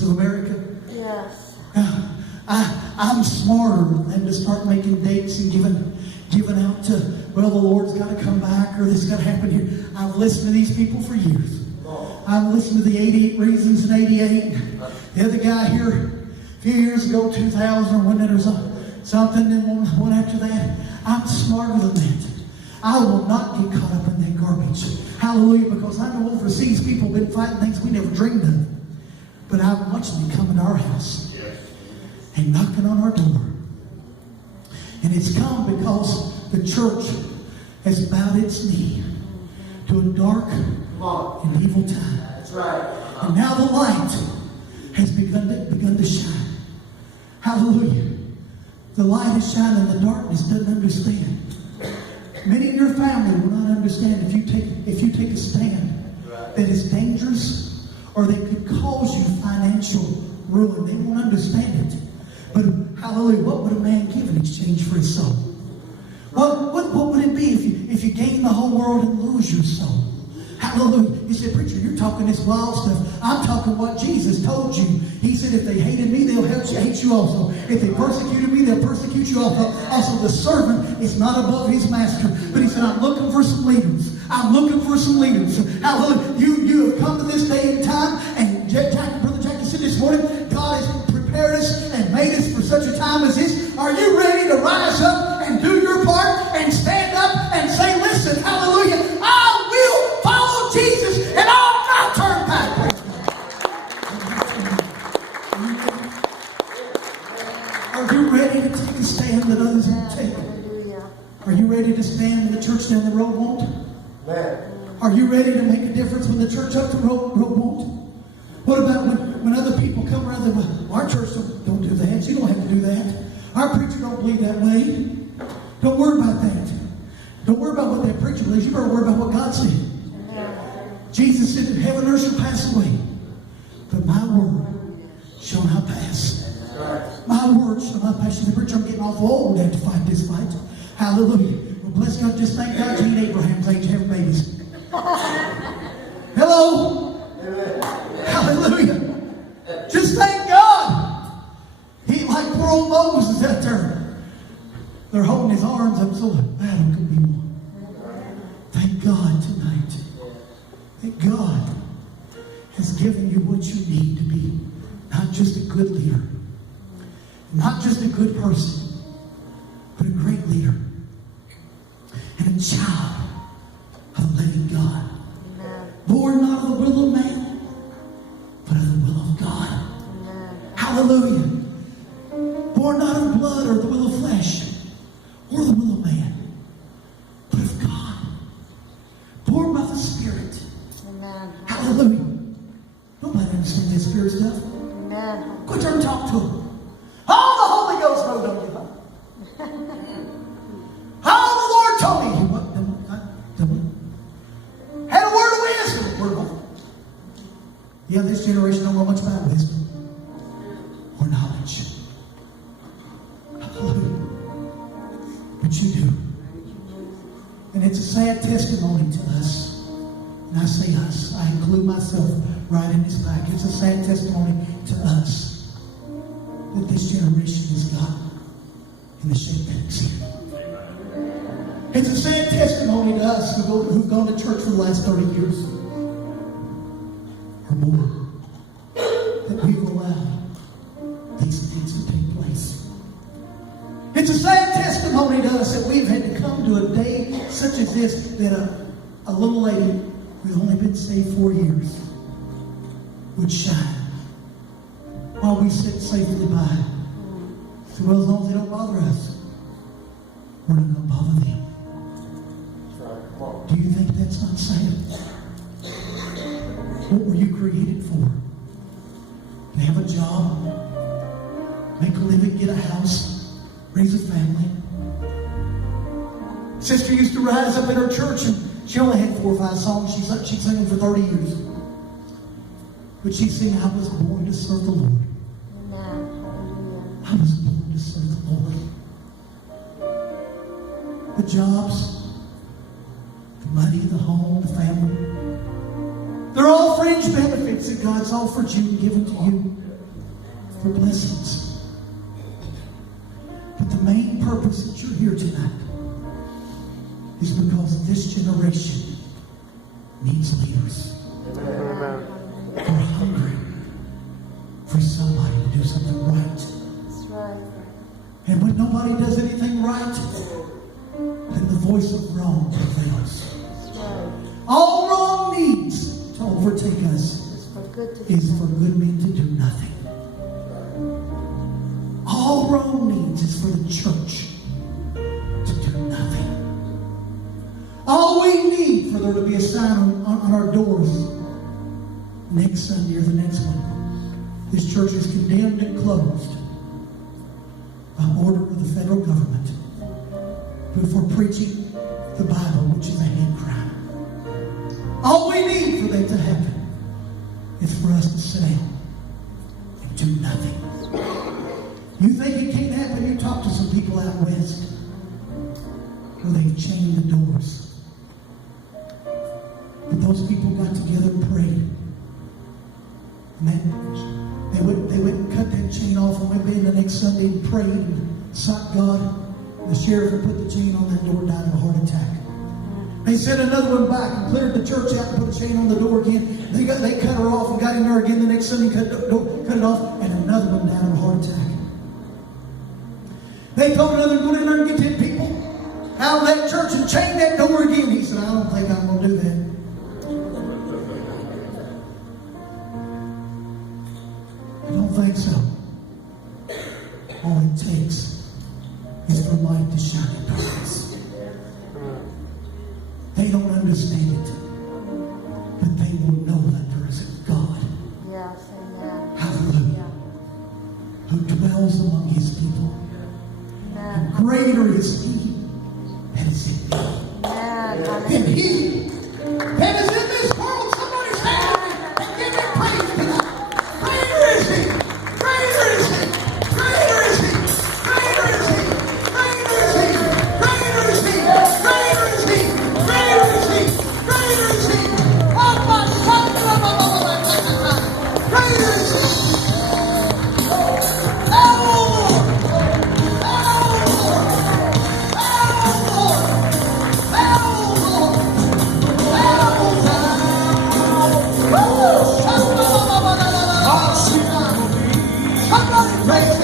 States of America. Yes. I'm smarter than to start making dates and giving out to, well, the Lord's got to come back or this got to happen here. I've listened to these people for years. I've listened to the 88 Reasons in 88. The other guy here a few years ago, 2000 or when it was something, and one after that. I'm smarter than that. I will not get caught up in that garbage. Hallelujah, because I know overseas people have been fighting things we never dreamed of. But I've watched them come into our house and knocking on our door. And it's come because the church has bowed its knee to a dark and evil time. That's right. And now the light has begun to shine. Hallelujah. The light is shining, the darkness doesn't understand. Many in your family will not understand if you take a stand that is dangerous or that could cause you financial ruin. They won't understand it. But hallelujah, what would a man give in exchange for his soul? What would it be if you gain the whole world and lose your soul? Hallelujah. You said, preacher, you're talking this wild stuff. I'm talking what Jesus told you. He said, if they hated me, they'll hate you also. If they persecuted me, they'll persecute you also. Also, the servant is not above his master. But he said, I'm looking for some leaders. I'm looking for some leaders. Hallelujah. You have come to this day and time, and Brother Jackie said this morning, God has prepared us and made us for such a time as this. Are you ready to rise up and do your part and stand up and say, listen, hallelujah, I will follow Jesus and I'll not turn back. Are you ready to take a stand that others won't take? Are you ready to stand when the church down the road won't? Are you ready to make a difference when the church up the road won't? What about when other people come around and well, our church don't do that. You don't have to do that. Our preacher don't believe that way. Don't worry about that. Don't worry about what that preacher believes. You better worry about what God said. Jesus said that heaven and earth shall pass away, but my word shall not pass. My word shall not pass. You say, preacher, I'm getting awful old to have to fight this fight. Hallelujah. Well, bless God. Just thank God you ain't Abraham's age having babies. Hello. Hallelujah. Just thank God. He like poor old Moses out there. They're holding his arms up so the battle could be won. Thank God tonight that God has given you what you need to be not just a good leader, not just a good person, but a great leader and a child of the living God. Born not of the will of man, but of the will of God. Hallelujah. Born not of blood or the will of flesh or the will of man, but of God. Born by the Spirit. Hallelujah. Nobody understands that Spirit stuff. Quit trying to talk to him. Oh, the Holy Ghost knows, don't you? Oh, the Lord told me. What? Had a word of wisdom. Word of what? Yeah, this generation don't know much about wisdom or knowledge. Hallelujah. But you do. And it's a sad testimony to us. And I say us. I include myself right in this back. It's a sad testimony to us that this generation has gotten in the shape that it's in. It's a sad testimony to us who've gone to church for the last 30 years or more that we've allowed these things to take place. It's a sad testimony to us that we've had to come to a day such as this that a little lady who's only been saved 4 years would shine while we sit safely by. So, well, as long as they don't bother us, we're not going to bother them. Do you think that's not sad? What were you created for? To have a job, make a living, get a house, raise a family. Sister used to rise up in her church and she only had 4 or 5 songs. She'd sung for 30 years. But she'd sing, I was born to serve the Lord. I was born to serve the Lord. The jobs, the money, the home, the family. They're all fringe benefits that God's offered you and given to you. for blessings. But the main purpose that you're here tonight is because this generation needs leaders. Amen. They're hungry for somebody to do something right. That's right. And when nobody does anything right, then the voice of wrong prevails. That's right. All wrong needs to overtake us It's for good to is do. for good men to do nothing. All wrong needs is for the church to do nothing. All we need for there to be a sign on our doors next Sunday or the next one. This church is condemned and closed by order of the federal government for preaching the Bible, which is a hate crime. All we need for that to happen is for us to sit down and do nothing. You think it can't happen? You talk to some people out west where they've chained the doors. But those people got together and prayed. And then they went and cut that chain off and went in the next Sunday and prayed and sought God. The sheriff had put the chain on that door, died of a heart attack. They sent another one back and cleared the church out and put a chain on the door again. They cut her off and got in there again the next Sunday, cut it off, and another one died of a heart attack. They told another, go in there and get 10 people out of that church and chain that door again. He said, I don't think I'm going to do that. I don't think so. All it takes is for light to shine in darkness. They don't understand it, but they will know that there is a God, Yes, amen. hallelujah, who dwells among his people. Amen. Greater is he that is in me Amen. than he that is in this world. Somebody stand up and give him praise tonight. Greater is he. Greater is he. Greater is he. Greater is he. Greater is he. Greater is he. Greater is he. Greater is he. Greater is he. Oh, my son. Greater is he. Somebody praise